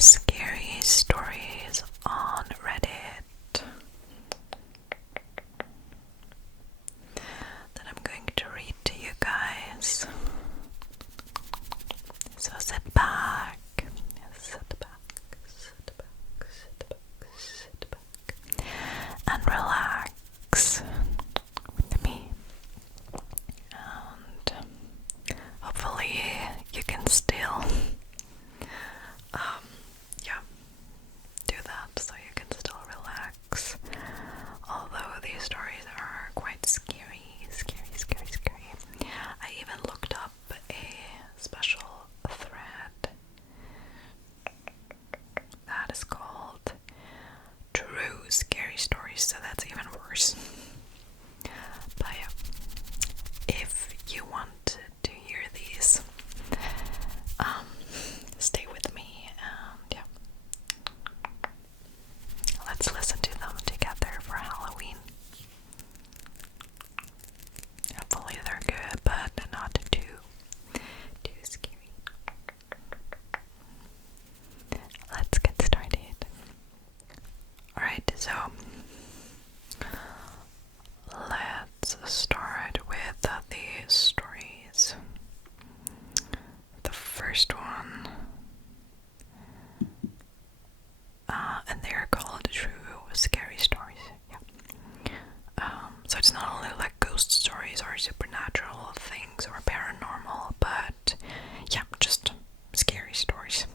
scary stories on Reddit that I'm going to read to you guys. So sit back, and relax with me. And hopefully you can still do that, so you can still relax. Although these stories are quite scary. I even looked up a special thread that is called True Scary Stories, so that's even worse. But yeah, if you want to hear these, stay with me, and yeah, let's listen to them together for Halloween. Hopefully they're good, but not too scary. Let's get started. Alright, so let's start with the stories. The first one, and they're called True Scary Stories. Yeah. So it's not only like ghost stories or supernatural things or paranormal, but yeah, just scary stories.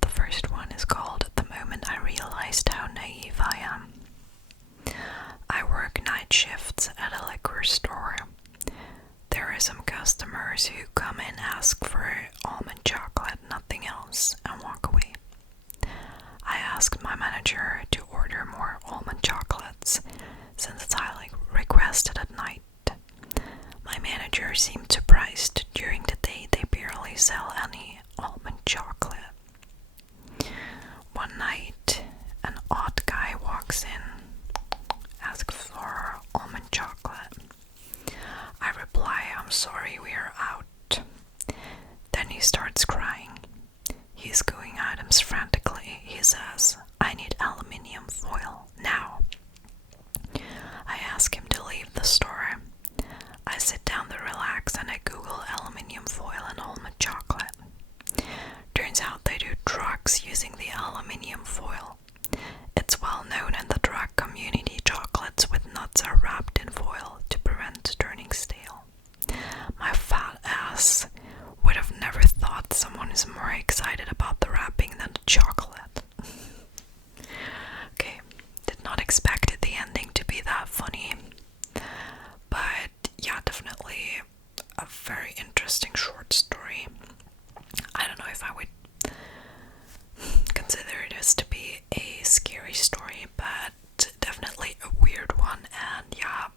The first one is called The Moment I Realized How Naive I Am. I work night shifts at a liquor store. There are some customers who come in, ask for almond chocolate, nothing else, and walk away. I asked my manager to order more almond chocolates, since I requested at night. My manager seemed surprised. During the day they barely sell any almond chocolate. One night, an odd guy walks in, asks for almond chocolate. I reply, "I'm sorry, we are out." Then he starts crying. He's going items frantically. He says, "I need aluminium foil now." I ask him to leave the store. I sit down to relax and I Google aluminium foil and almond chocolate. Turns out they do drugs using the aluminium foil. It's well known in the drug community chocolates with nuts are wrapped in foil to prevent turning stale. My fat ass would have never thought someone is more excited about the wrapping than the chocolate. Okay, did not expect the ending to be that funny. But yeah, definitely a very interesting short story. I don't know if I would consider this to be a scary story, but definitely a weird one, and yeah,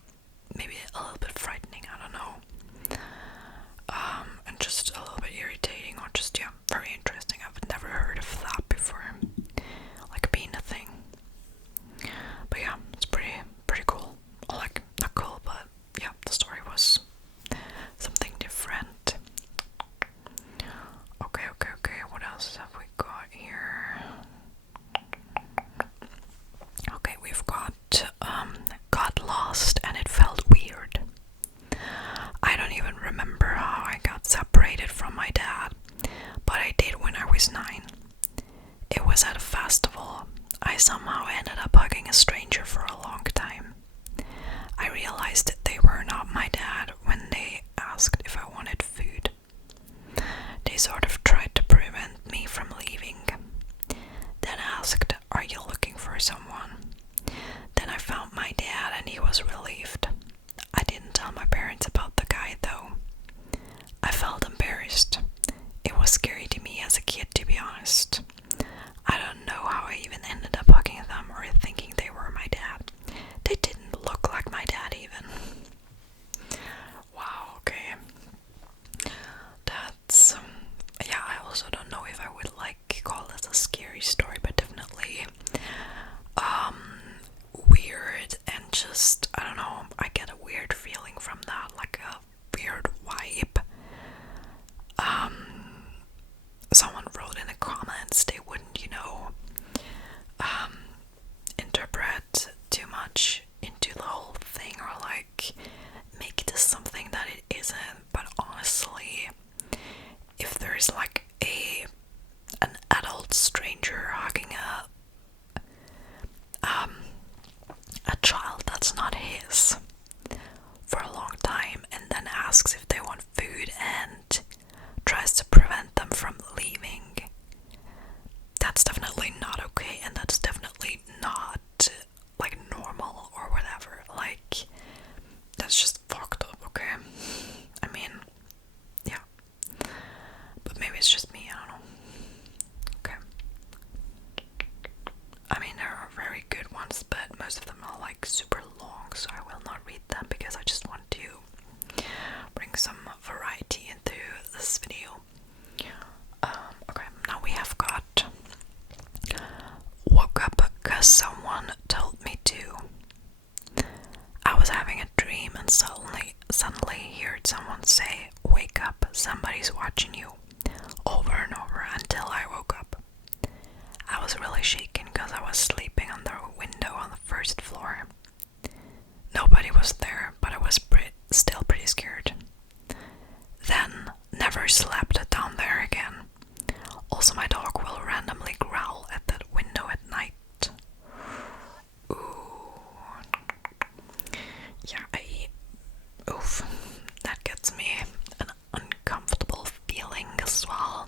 maybe a little bit frightening, I don't know. And just a little bit irritating, or just, yeah, very interesting. I've never heard of that before, like being a thing. But yeah, it's pretty cool. Like, not cool, but yeah, the story was something different. Okay, what else have we got here? Okay, we've got got lost and it felt weird. I don't even remember how I got separated from my dad, but I did when I was 9. It was at a festival. I somehow ended up hugging a stranger for a long time. I realized that they were not my dad when they asked if I wanted food. They sort of tried to prevent me from leaving. Then asked, "Are you looking for someone?" Then I found my dad and he was relieved. I didn't tell my parents about the guy though. I felt embarrassed. It was scary to me as a kid, to be honest. I don't know how I even ended up hugging them or thinking they were my dad. They didn't look like my dad even. Wow, okay. That's, yeah, I also don't know if I would call this a scary story, but definitely weird, and just, I don't know, I get a weird feeling from that, like a weird vibe. Someone wrote in the comments that's definitely not okay, and that's definitely not like normal or whatever. Like, that's just fucked up, okay? I mean, yeah. But maybe it's just me, I don't know. Okay. I mean, there are very good ones, but most of them are like super long, so I will not read them because I just want to bring some variety into this video. Okay, now we have got woke up because someone told me to. I was having a dream and suddenly heard someone say, "Wake up, somebody's watching you," over and over until I woke up. I was really shaken because I was sleeping under a window on the first floor. Nobody was there, but I was still pretty scared. Then, never slept down there again. Also, my dog will randomly growl at that window at night. Ooh. Yeah, oof. That gets me an uncomfortable feeling as well.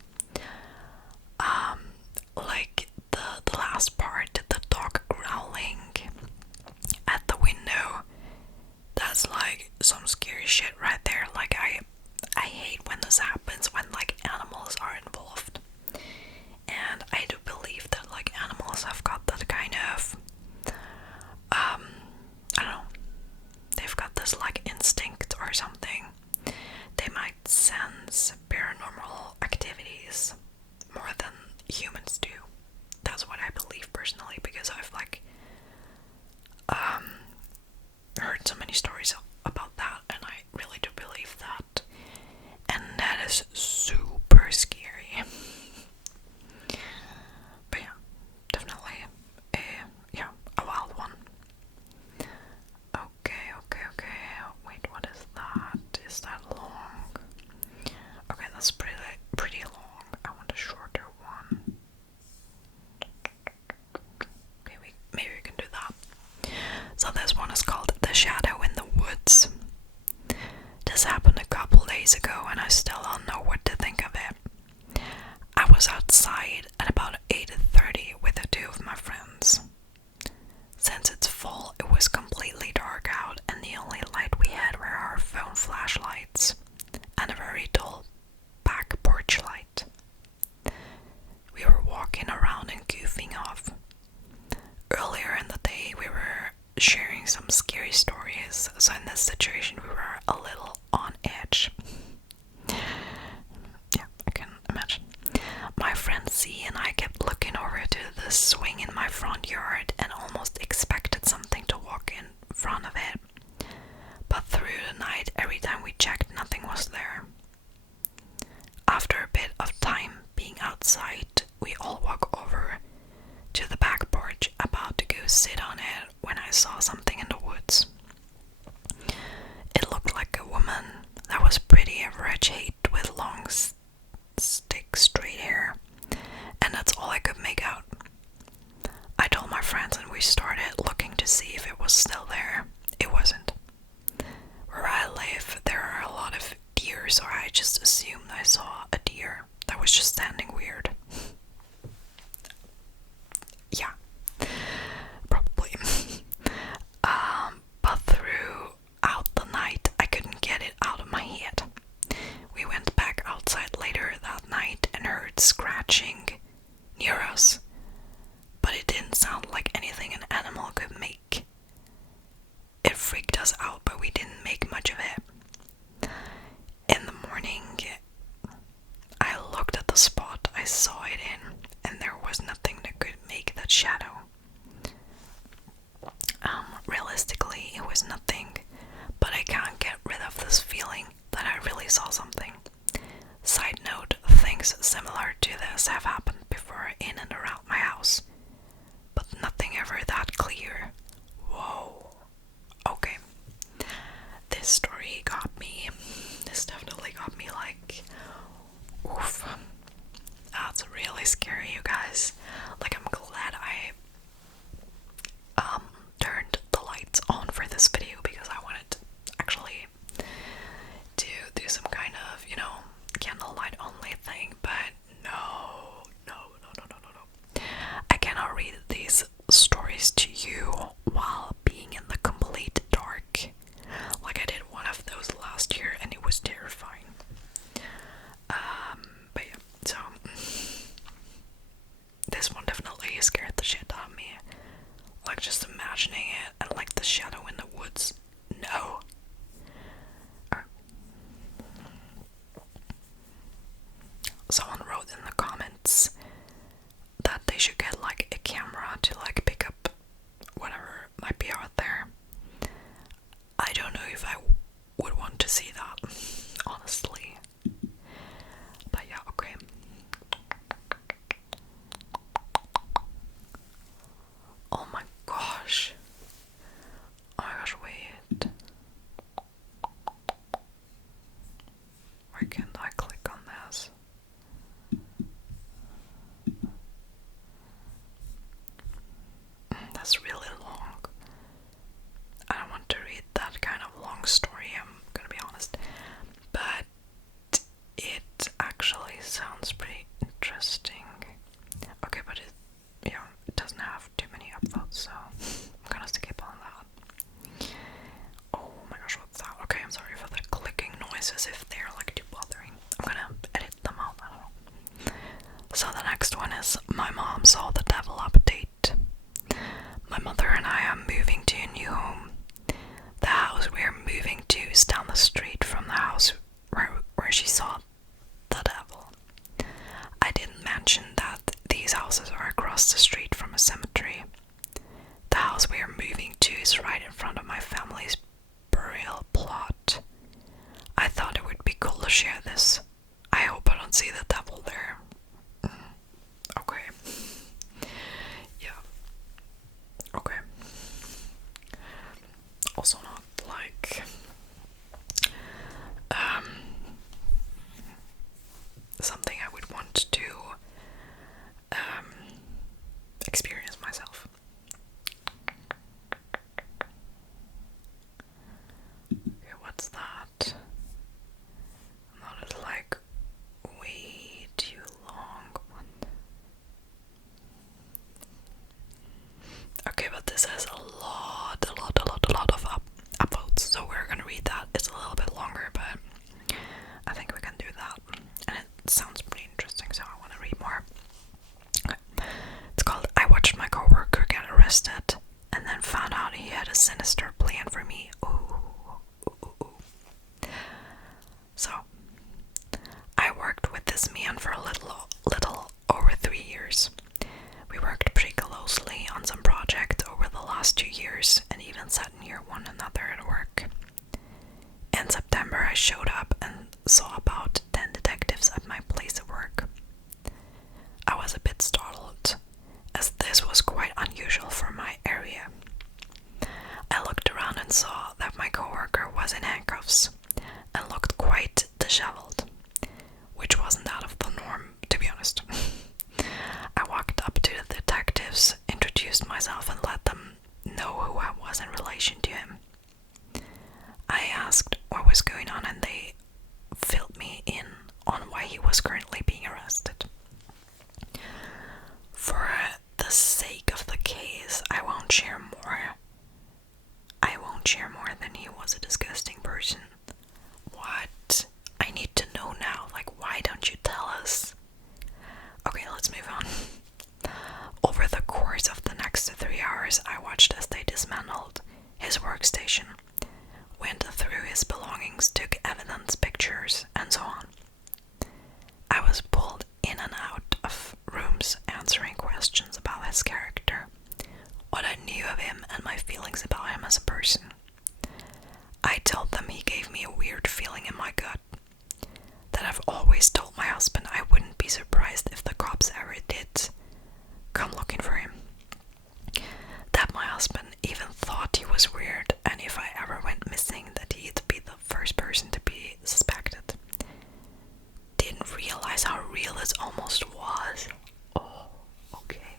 Like the last part, the dog growling at the window. That's like some scary shit right there. Like I hate when this happens, when like animals are involved. And I do believe that like animals have got that kind of I don't know, they've got this like instinct or something. They might sense paranormal activities more than humans do. That's what I believe personally, because I've like heard so many stories about that, and I really do imagining it and like the shadow in the woods. No. Someone wrote in the comments that they should get like a camera to like pick up whatever might be out there. I don't know if I would want to see that, honestly. But yeah, okay. Oh my gosh. Oh my gosh, wait. Why can't I click on this? That's really long. I don't want to read that kind of long story, I'm gonna be honest. But it actually sounds pretty interesting. Okay, but it doesn't have too many upvotes, so I'm gonna skip on that. Oh my gosh, what's that? Okay, I'm sorry for the clicking noises if they're like too bothering. I'm gonna edit them out, I don't know. So the next one is my mom saw the devil update. My mother and I are moving to a new home. The house we're moving to is down the street from the house where she saw the devil. I didn't mention that these houses are across the street from a cemetery. The house we are moving to is right in front of my family's burial plot. I thought it would be cool to share this. I hope I don't see the devil there. Okay. Yeah. Okay. Also not like something I would want to experience myself. Okay, what's that? Not like way too long one. Okay, but this has a lot of upvotes, so we're gonna read that. It's a little bit longer, but I think we can do that. And it sounds pretty interesting, so I want to read more. Okay. It's called I Watched My Coworker Get Arrested and Then Found Out He Had a Sinister Plan for Me. Ooh. So, I worked with this man for a little over 3 years. We worked pretty closely on some projects over the last 2 years and even sat near one another at work. In September, I showed up and saw about 10 detectives at my place of work. I was a bit startled, as this was quite unusual for my area. I looked around and saw that my coworker was in handcuffs and looked quite disheveled, which wasn't out of the norm, to be honest. I walked up to the detectives, introduced myself, and let them know who I was in relation to him. I asked what was going on, and they filled me in on why he was currently being arrested. For the sake of the case, I won't share more. Than he was a disgusting person. What? I need to know now. Like, why don't you tell us? Okay, let's move on. Over the course of the next 3 hours, I watched as they dismantled his workstation, went through his belongings, took evidence, pictures, and so on. I was pulled in and out of rooms answering questions about his character, what I knew of him, and my feelings about him as a person. I told them he gave me a weird feeling in my gut, that I've always told my husband I wouldn't be surprised if the cops ever did come looking for him. That my husband even thought he was weird, and if I ever went missing, that he'd be the first person to be suspected. Didn't realize how real this almost was. Oh, okay.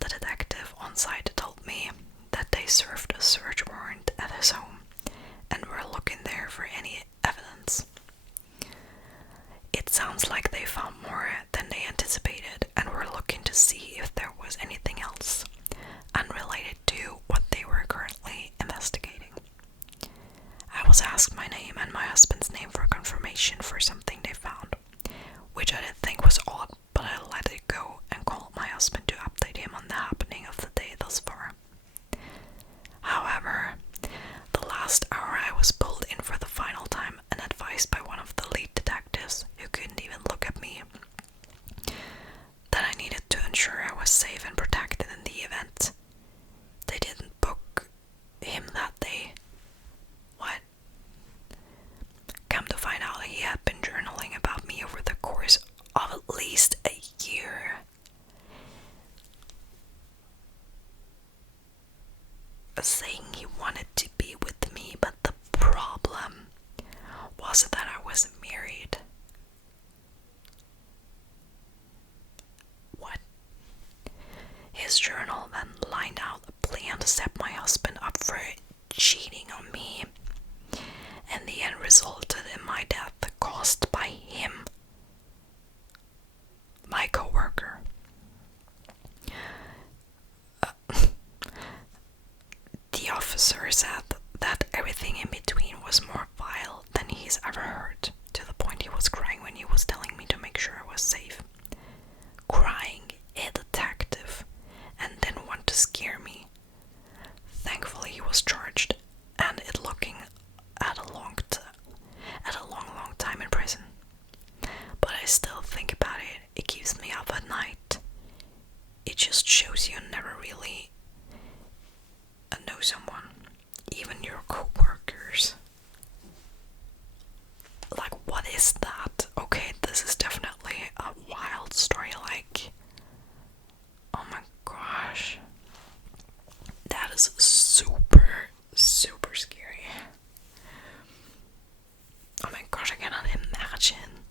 The detective on site told me that they served a search warrant at his home and were looking there for any evidence. It sounds like they found more than they anticipated and were looking to see if there was anything else unrelated to what they were currently investigating. I was asked my name and my husband's name for confirmation for something they found, which I didn't think was odd, but I let it go and called my husband to update him on the happening of the day thus far. sure I was safe and protected in the event. They didn't book him that day. What? Come to find out, he had been journaling about me over the course of at least a year. Saying he wanted to be with me, but the problem was that I was married. What? His journal then lined out a plan to set my husband up for cheating on me, and the end resulted in my death caused by him, my coworker. The officer said that everything in between was more vile than he's ever heard, to the point he was crying when he was telling me to make sure I was safe. Crying, a detective, and didn't want to scare me. Thankfully he was charged, and it looking at a long time in prison. But I still think about it. It keeps me up at night. It just shows you never really know someone, even your co-workers. Like, what is that? Okay, this is definitely a wild story. Like, oh my gosh, that is super, super scary. Oh my gosh, I cannot imagine.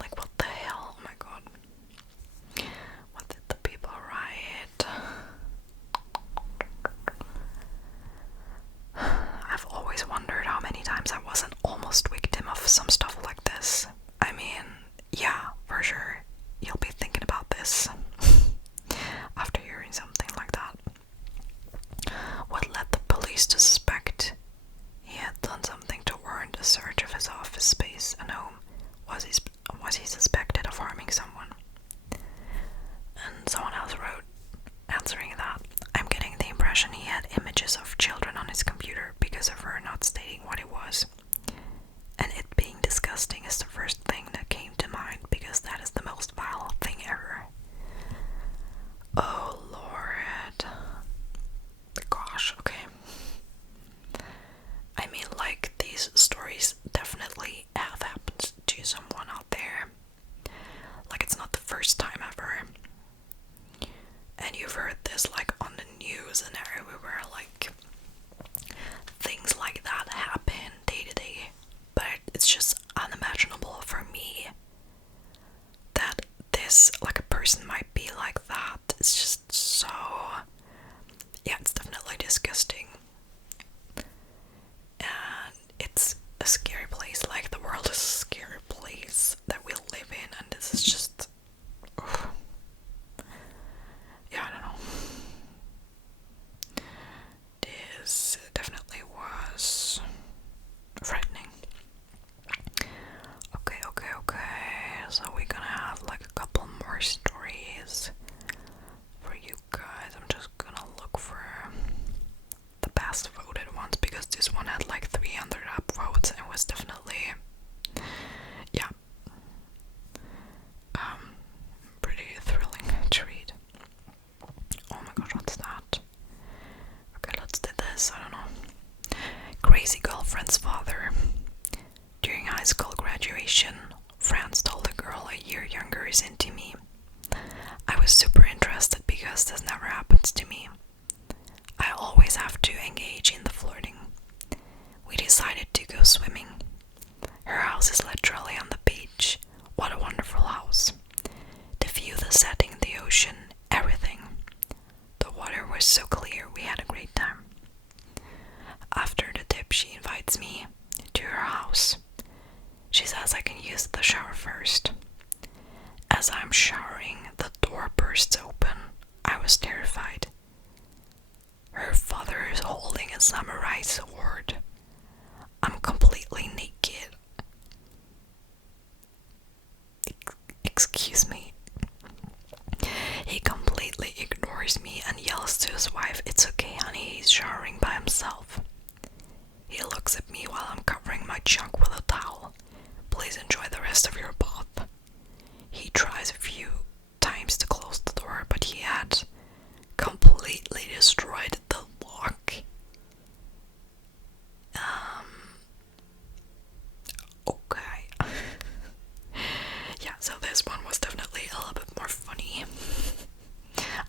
Like, what the hell? Oh my god. What did the people write? I've always wondered how many times I was an almost victim of some stuff like this. I mean, yeah, for sure. You'll be thinking about this after hearing something like that. What led the police to suspect he had done something to warrant a search of his office space and home? Was he suspected of harming someone? And someone else wrote, answering that, I'm getting the impression he had images of children on his computer because of her not stating what it was. And it being disgusting is the first thing that came to mind because that is the most vile thing ever. Oh Lord. Gosh, okay. I mean, like, these stories definitely have happened to someone out there. Like, it's not the first time ever. And you've heard this, like, on the news and everywhere, like, things like that happen day to day. But it's just unimaginable for me that this, like, a person might be like that. It's just so, yeah, it's definitely disgusting. And it's a scary place. Like, the world is a scary place that we live in, and this is just, ugh. Yeah, I don't know. This definitely was frightening. Okay. So we're gonna have like a couple more stories for you guys. I'm just gonna look for the best voted ones because this one had like 300 upvotes and was definitely, yeah, pretty thrilling to read. Oh my gosh, what's that? Okay, let's do this. I don't know. Crazy girlfriend's father. During high school graduation, Franz told a girl a year younger is into me. I was super interested because this never happens to me. I always have to engage in the flirting. We decided to go swimming. Her house is literally on the beach. What a wonderful house. The view, the setting, the ocean, everything. The water was so clear, we had a great time. After the dip, she invites me to her house. She says I can use the shower first. As I'm showering, the door bursts open. I was terrified. Her father is holding a samurai sword. I'm completely naked. Excuse me. He completely ignores me and yells to his wife, "It's okay, honey, he's showering by himself." He looks at me while I'm covering my junk with a towel. "Please enjoy the rest of your bath." He tries a few times to close the door, but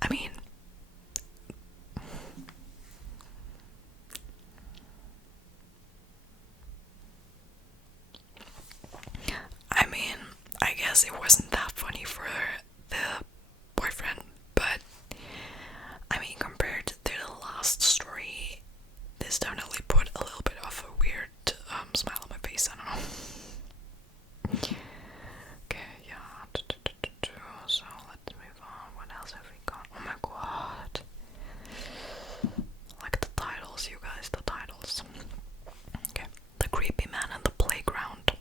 I mean, I guess it wasn't that funny for the boyfriend, but I mean, compared to the last story, this definitely put a little bit of a weird smile on my face. I don't know. Okay, yeah. So let's move on. What else have we got? Oh my god. Like the titles, you guys, the titles. Okay. The creepy man in the playground.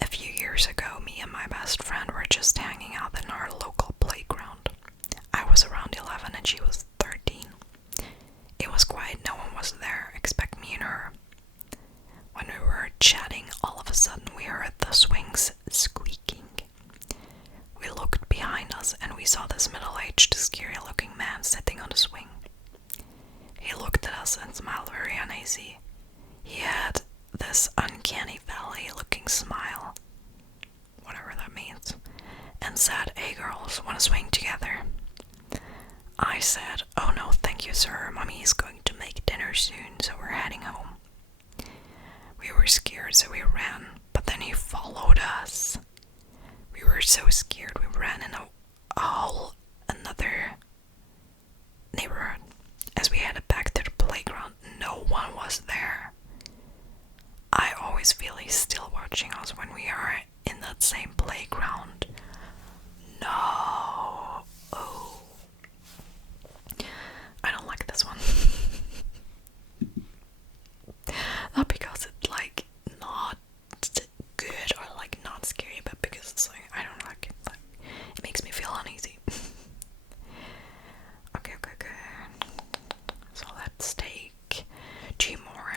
A few years ago, me and my best friend were just hanging out in our local playground. I was around 11 and she was 13. It was quiet, no one was there except me and her. When we were chatting, all of a sudden we heard the swings squeaking. We looked behind us and we saw this middle-aged, scary-looking man sitting on the swing. He looked at us and smiled very uneasy. He had this uncanny valley-looking smile, whatever that means, and said, "Hey girls, wanna swing together?" I said, "Oh no, thank you sir, mommy is going to make dinner soon, so we're heading home." We were scared, so we ran, but then he followed us. We were so scared we ran in a whole another neighborhood. As we headed back to the playground, no one was there. I always feel he's still watching us when we are in that same playground. No. Oh. I don't like this one. Not because it's like not good or like not scary, but because it's like I don't like it. Like it makes me feel uneasy. Okay. So let's take two more,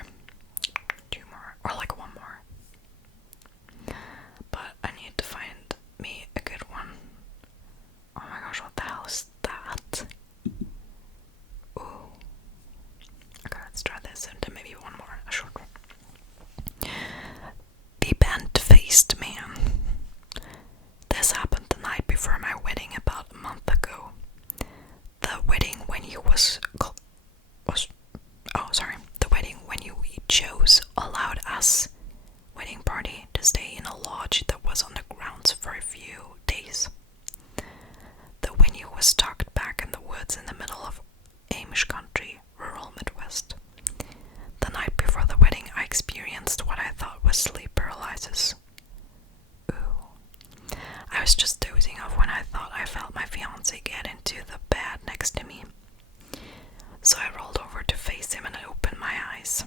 or like one more. But I need to find me a good one. Oh my gosh, what the hell is that? Ooh. Okay, let's try this and then maybe one more, a short one. The bent-faced man. This happened the night before my wedding about a month ago. The wedding venue we chose allowed us wedding party to stay in a lodge that was on the grounds for a few days. The venue was tucked back in the woods in the middle of Amish country, rural Midwest. The night before the wedding, I experienced what I thought was sleep paralysis. Ooh. I was just dozing off when I thought I felt my fiancé get into the bed next to me. So I rolled over to face him and I opened my eyes.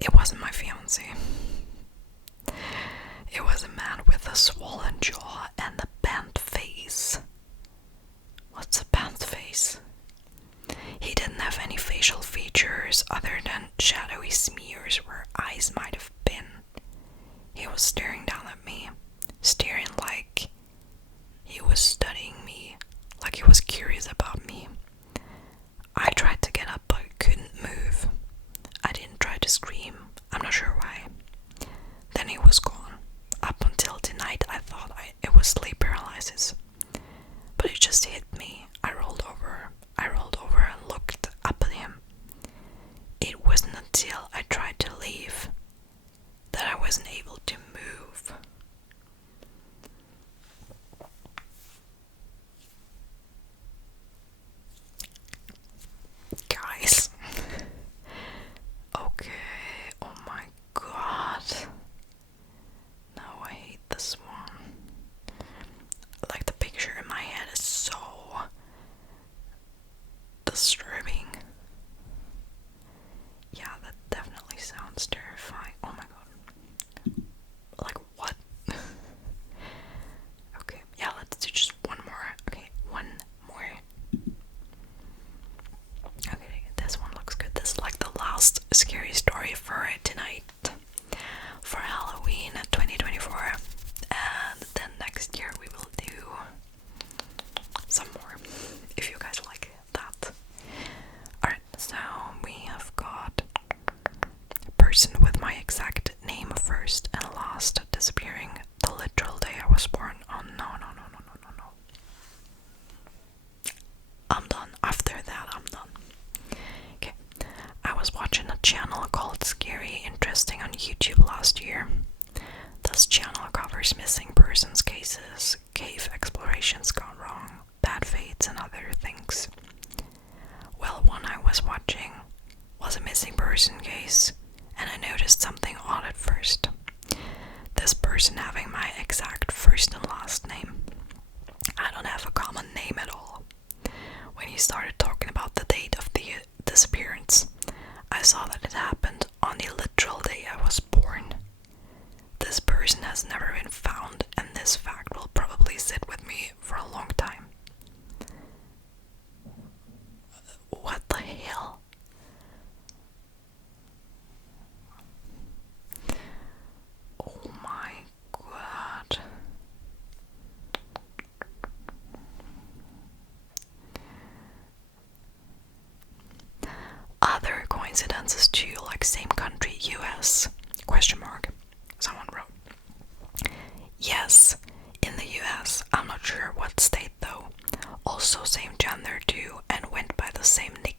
It wasn't my fiancé. It was a man with a swollen jaw and a bent face. What's a bent face? He didn't have any facial features other than shadowy smears where eyes might have been. He was staring down at me, staring like he was studying me, like he was curious about me. I tried to get up but couldn't move. I didn't try to scream, I'm not sure why. Then he was gone. Up until tonight I thought it was sleep paralysis. But it just hit me. I rolled over and looked up at him. It wasn't until I tried to leave that I wasn't able to move. Guys. Okay, oh my god. No, I hate this one. Like the picture in my head is so disturbing. Yeah, that definitely sounds terrifying. Oh my god. Like what? Okay, yeah, let's do just one more. Okay, one more. Okay, this one looks good. This is like the last scary story for tonight. For Halloween 2024. And then next year we will do some more, if you guys like that. Alright, so we have got a person with my exact name first and last disappearing the literal day I was born. Oh no. I'm done. After that, I'm done. Okay. I was watching a channel called Scary Interesting on YouTube last year. This channel covers missing persons cases, cave explorations gone wrong, bad fates, and other things. Well, one I was watching was a missing person case, and I noticed something odd at first. This person having my exact first and last name. I don't have a common name at all. When he started talking about the date of the disappearance, I saw that it happened on the literal day I was born. This person has never been found, and this fact will probably sit with me for a long time. What the hell? Oh my god. Other coincidences too, like same country, US? Question mark. Someone wrote. Yes, in the US. I'm not sure what state though. Also same gender too, and went by the same nickname.